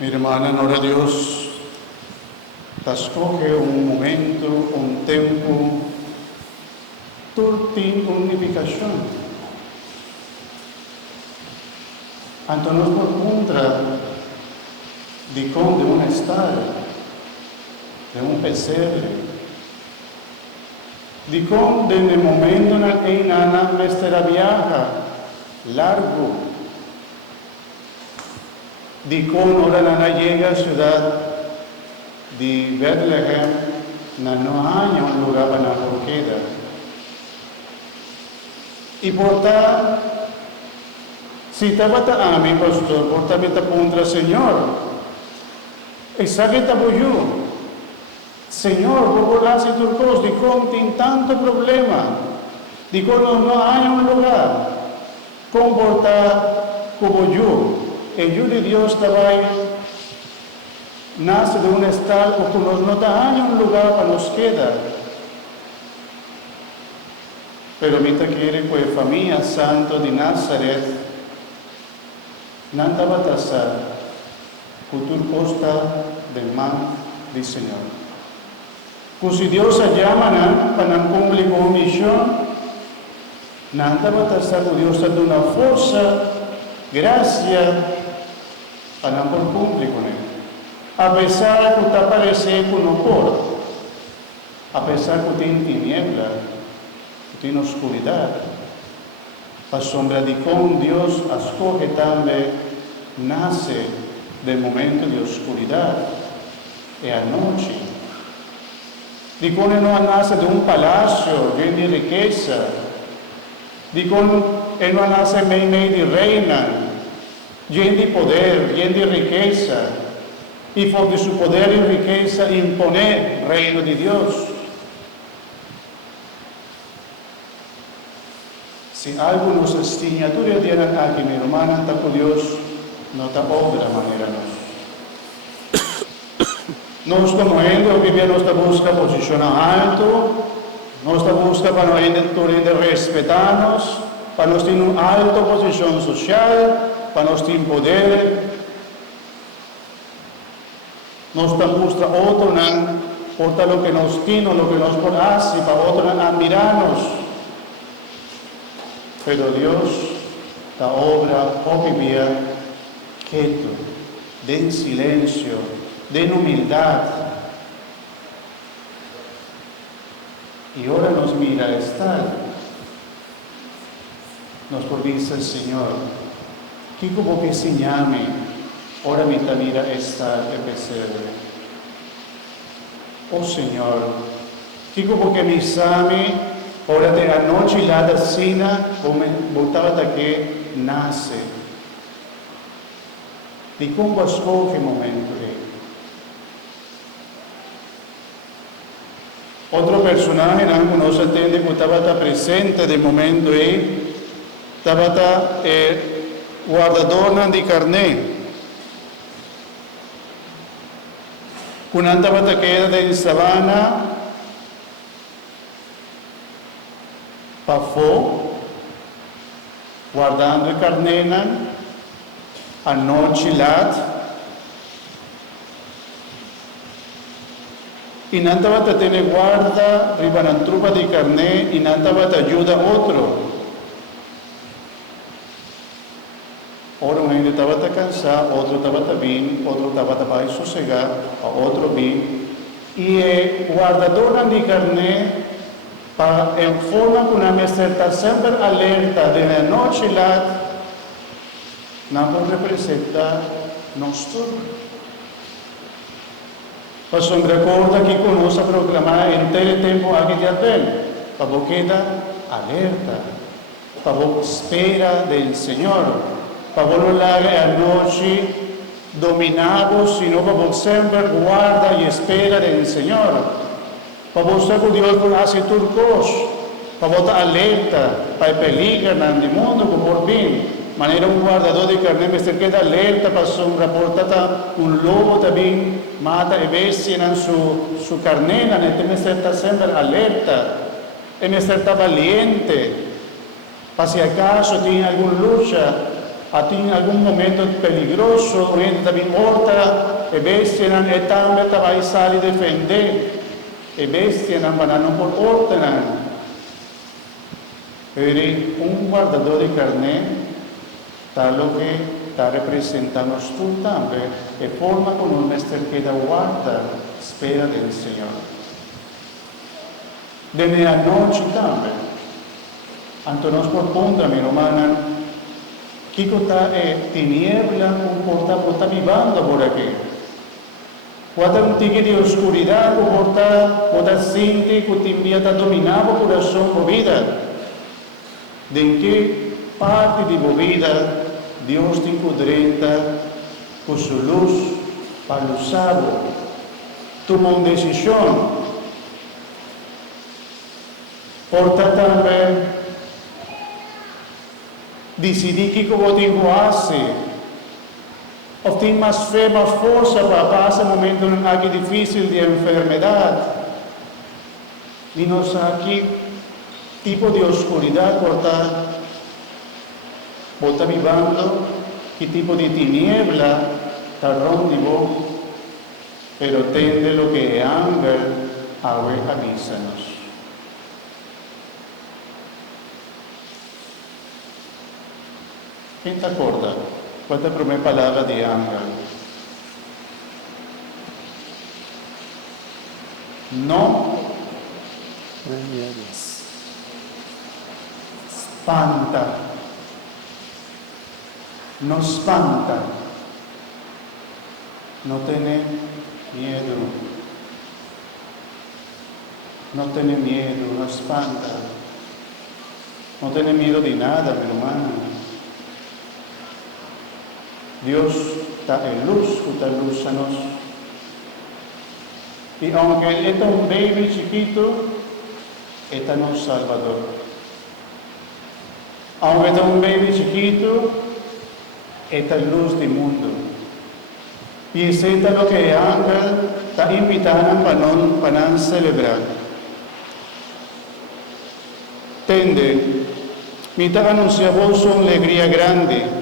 Mi hermana, en ora a Deus, escoge um momento, um tempo, tudo tem unificação. Então, nós por conta de como de um estado, de um pesebre, de como de momento em Nana Mestera viaja largo, de como ahora Nana llega a ciudad de Bethlehem, no hay un lugar para la queda. Y por tal, si te va a mí, pastor, por tal me contra Señor, esa que te apoyó. Señor, por volar si turcos, de cómo tiene tanto problema, de cómo no hay un lugar, comportar como yo. El yo de Dios estaba ahí, nace de un estado que nos hay un lugar para nos quedar. Pero mita quiere que la familia santo de Nazaret, nada va a tasar, cultura costa del man del Señor. Pues si Dios se llama para cumplir con misión, nada va a tasar que Dios te da una fuerza, gracia, para não cumprir com ele. Apesar que está parecendo que não pode, apesar que tem tiniebla, que tem oscuridade, a sombra de como Deus escolhe também nasce do momento de oscuridade, é a noite. De como não nasce de um palácio cheio de riqueza, de como ele não nasce meio de reina, lleno de poder, lleno de riqueza, y por de su poder y riqueza imponer el reino de Dios. Si algo nos estima, tú le dirás aquí, mi hermana, está con Dios, no está obra manera nos. Nos como ellos, que bien nos busca posición alto, nos busca para nos respetarnos, para nos tener una alta posición social, para nos ter poder, nos busca otro, porta lo que nos tiene, lo que nos hace, para otro admirarnos. Pero Dios, la obra, hoy día, quieto, de silencio, de humildad. Y ahora nos mira estar, nos dice el Señor, que como que se llame, ora mi mira estar en pesebre. Oh Señor, que como que me llame, ora de la noche y la cena, como voltaba hasta que nace. De como escoge momento. Otro personaje, no se entiende que estaba presente de momento ahí, estaba guardador de carne. Una andaba queda de sabana, pafó, guardando carne, anoche lat, y nantaba te tiene guarda, ribanan trupa de carne, y nantaba te ayuda a otro. Ora um ainda estava cansado, outro estava bem, outro estava mais sossegado, outro bem. E o guardador de carne, em forma que uma está sempre alerta de noite lá, não pode representar nós todos. Mas me recorda que conosco proclamar em todo tempo aqui de Advento, para que queda alerta, para que espera do Senhor. Para no larga a noche dominados, sino para siempre guarda y espera del Señor. Para buscar que Dios hace turcos, para estar alerta, para peligrar en el mundo por bien. Manera un guardador de carne me queda alerta para reportar un lobo también mata y bestia en su carne, me está siempre alerta, me está valiente, para si acaso tiene alguna lucha. en algún momento peligroso, gente también orta, e bestian, e también vai sali defender, e bestian, banano por ortanan. Pero un guardador de carne, tal lo que está representando tú también, e forma con un mestre que da guarda, espera del Señor. De medianoche también, ante nos por punta, mi romana, Kiko está tiniebla, está vivando por aquí. Cuando un tigre de oscuridad, está siente que te envía está dominado por corazón por vida. De en qué parte de tu vida Dios te encuentra con su luz para usarlo. Toma una decisión. Porta también decidir que como tengo hace. Obtener más fe, más fuerza para pasar momentos en algo difícil de enfermedad. Y no sé qué tipo de oscuridad está viviendo, qué tipo de tiniebla está rondiendo, pero tende lo que ángel avísanos. ¿Quién te acorda? ¿Cuál es la primera palabra de ángel? No espanta. No espanta. No tiene miedo. No tiene miedo, no espanta. No tiene miedo de nada, mi hermano. Dios está en luz, luz. Y aunque Él es un baby chiquito, está en un Salvador. Aunque es un baby chiquito, está en luz del mundo. Y eso es lo que el ángel está invitando para no celebrar. Tende, me está anunciando una alegría grande.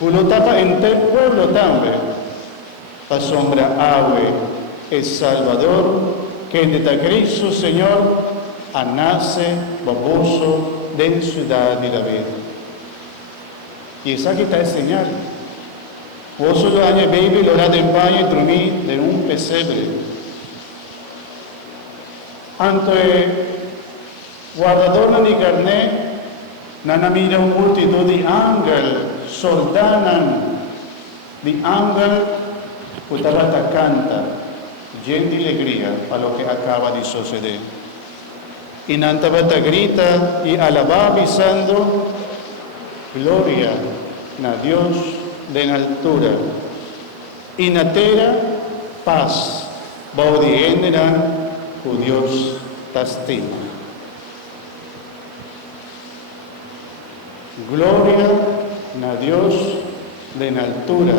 Uno tapa en el pueblo también. La sombra agua, el Salvador, que de Cristo Señor, nace baboso de la ciudad de David. Y esa que está señal. Vos lo año baby lo hará de baño y dormir de un pesebre. Ante guardador de carne, nana mira un multitud de ángeles, soldanan de ángel que estaba canta, lleno de alegría para lo que acaba de suceder. Y Nantabata grita y alaba avisando, gloria a Dios de la altura, y na tierra paz, baudiendera que Dios te estima. Gloria a Dios de la altura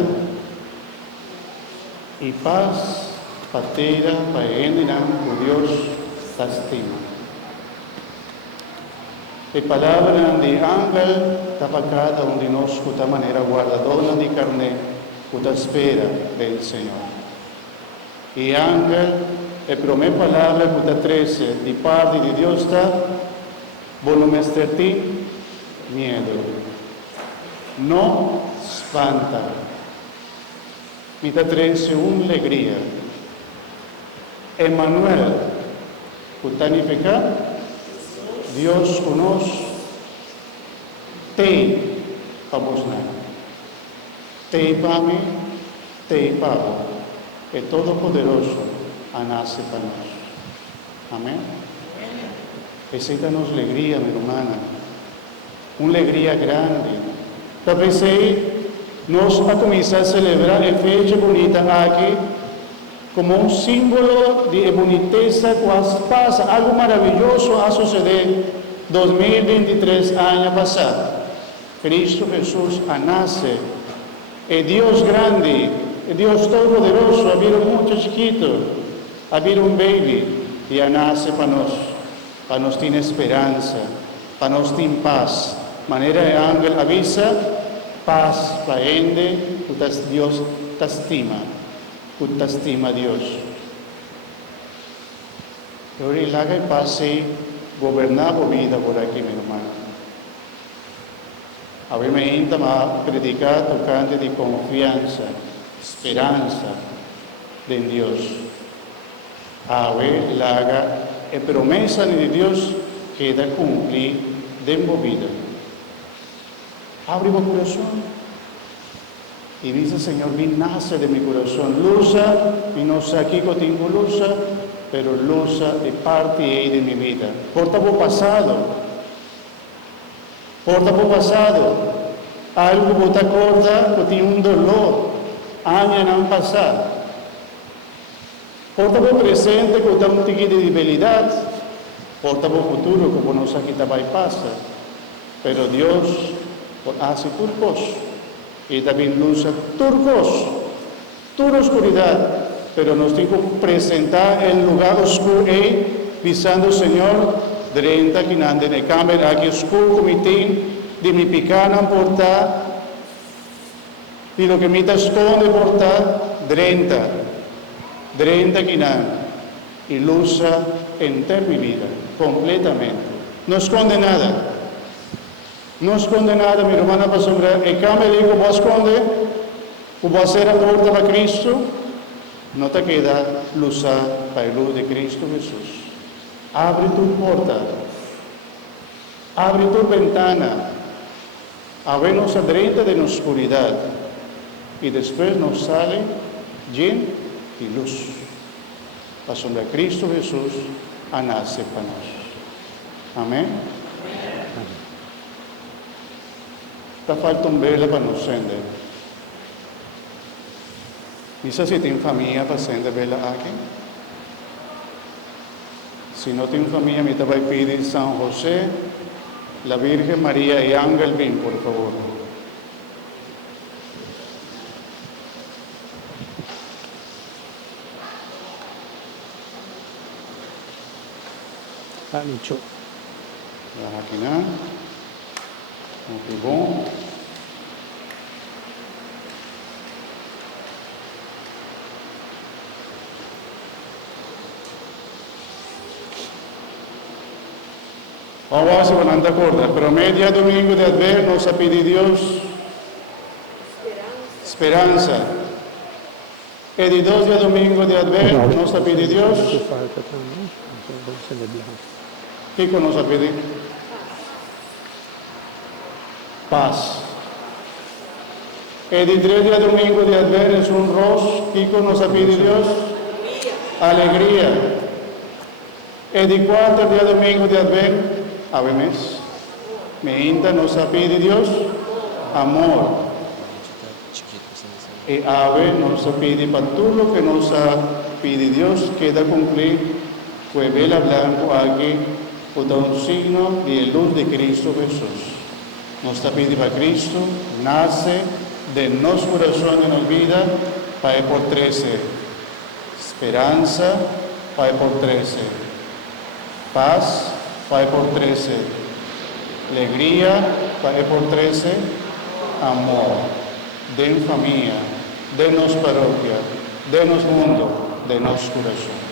y paz patera baudiendera que Dios te estima. La palabra de ángel está para cada uno de nosotros de manera guardadora de carne que espera del Señor. Y ángel, la primera palabra que está 13 de parte de Dios está, bueno me ti miedo. No espanta. Me está 13 una alegría. Emmanuel, que significa Dios conoce, te vamos te para mí, te para el Todopoderoso nace para nosotros. Amén. Esa es una alegría, mi hermana, una alegría grande. Talvez nós a começar a celebrar a fecha bonita aqui como um símbolo de boniteza que passa, algo maravilhoso a suceder 2023 anos passados. Cristo Jesus nasce, é Deus grande, é Deus todo-poderoso, havia muito chiquito, havia baby, e nasce para nós ter esperança, para nós ter paz. Maneira de ángel avisa, paz paende, Dios te estima Dios. Ahora ilaga y pase gobernar la vida por aquí, mi hermano. A ver, me intenta predicar tocante de confianza, esperanza en Dios. A ver, la promesa de Dios queda cumplir de mi vida. Abre mi corazón. Y dice, Señor, vi nace de mi corazón. Luza, y no sé aquí que tengo luza, pero luza de parte de mi vida. Porta por pasado. Algo que te acorda que tiene un dolor. Años no han pasado. Porta por presente que está un tiquito de debilidad. Porta por futuro que no sé aquí te va a pasar. Pero Dios hace turcos. Y también lucha turcos, toda oscuridad, pero nos tengo que presentar en lugar oscuro visando Señor, drenta que anda en la cámara, aquí oscuro comité, de mi picana portar, de lo que me esconde portar, drenta que anda, y lucha entera mi vida, completamente, no esconde nada. No esconde nada, mi hermana pastora. En cambio, digo, vos esconde, o vas a ser a puerta para Cristo, no te queda luchar para el luz de Cristo Jesús. Abre tu puerta, abre tu ventana, ábrenos adentro de la oscuridad y después nos sale lleno de luz. La sombra de Cristo Jesús nace para nosotros. Amén. Falta un vela para nos sender. Dice si tiene familia para sender vela aquí. Si no tiene familia, me te voy a pedir San José, la Virgen María y Ángel bien, por favor. Nicho. La máquina. Muy bom. Vamos a poner de acuerdo. Pero media domingo de Adviento nos ha pedido Dios esperanza. Y de 2 días domingo de Adviento nos ha pedido Dios. ¿Qué nos ha pedido? Paz. El de 3 días domingo de Adviento es un ros. Kiko nos ha pedido Dios. Alegría. El de 4 días domingo de Adviento, ave mes. Me inta nos ha pedido Dios. Amor. Y ave nos ha pedido para todo lo que nos ha pedido Dios queda cumplir. Fue vela blanco aquí, con un signo de luz de Cristo Jesús. Nos está pidiendo para Cristo, nace de nuestro corazón en la vida, para por 13. Esperanza, para por 13. Paz, para por 13. Alegría, para por 13. Amor, de familia, de nuestra parroquia, de nuestro mundo, de nuestro corazón.